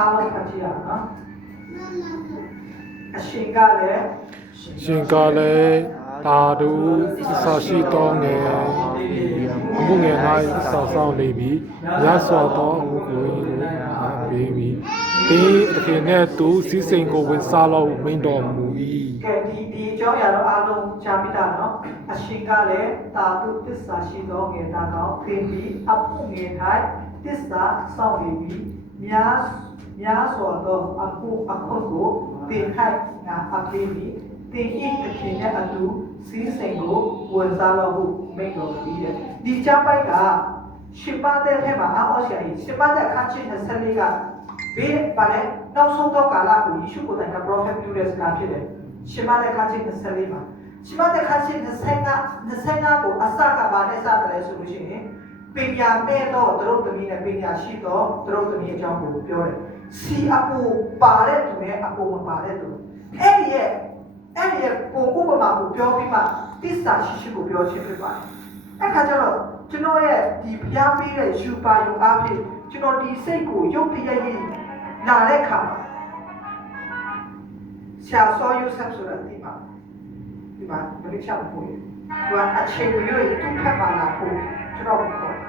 အားလုံးဖတ်ကြည့်ရအောင်နော်အရှင်ကလည်းရှင်ကလည်းတာတို့အစာရှိသောငယ်အမှုငယ်၌ဆောက်ဆောင်နေပြီးရစွာသောအမှုကိုပေးပြီးတင်းတခင်နဲ့သူစည်းစိမ်ကိုဝင်စားလို့မိန်တော်မူ၏ကဲဒီအကြောင်းအရာတော့အားလုံးကြားပြီးသားနော်အရှင်ကလည်းတာတို့သစ္စာရှိသောငယ်သားကောင်းပေးပြီးအမှုငယ်၌သစ္စာဆောင်နေပြီးများစွာသောအမှုအခုကိုတင်ထိုက်ငါအပေးပြီးတင်ဤတခင်နဲ့အတူစီးစိမ်ကိုဝင်စားလို့ဟုမိန့်တော်မူ၏ဒီချပိုက်ကရှင်ပါတဲ့ထဲမှာအောက်ဆရာကြီးရှင်ပါတဲ့အခန်းချင်း24ကဘေးပါလေနောက်ဆုံးသောကာလကိုယေရှုကိုယ်တိုင်က prophet ပြုတဲ့စကားဖြစ်တယ်ရှင်ပါတဲ့အခန်းချင်း24မှာရှင်ပါတဲ့အခန်းချင်း25ကိုအစကဘာနဲ့စတယ်ဆိုလို့ရှိရင်ပညာမဲ့တော့သူတို့သမီးနဲ့ပညာရှိတော့သူတို့သမီးအကြောင်းကိုပြောတယ်စီအပူပါတဲ့သူနဲ့အပူမပါတဲ့သူအဲ့ဒီရဲ့ပုံဥပမာကိုပြောပြီးမှသစ္စာရှိကိုပြောခြင်းဖြစ်ပါတယ်အဲ့ခါကျတော့ကျွန်တော်ရဲ့ဒီဖျားပေးတဲ့ယူပါယုံအားဖြင့်ကျွန်တော်ဒီစိတ်ကိုရုပ်တရက်ရည်လာတဲ့ခါမှာဆရာစောယူဆက်ဆိုတာဒီမှာမလေးချောက်ဖို့သူကအချိန်ရွေးသူ့ဖက်ပါလာဖို့ကျွန်တော်ခေါ်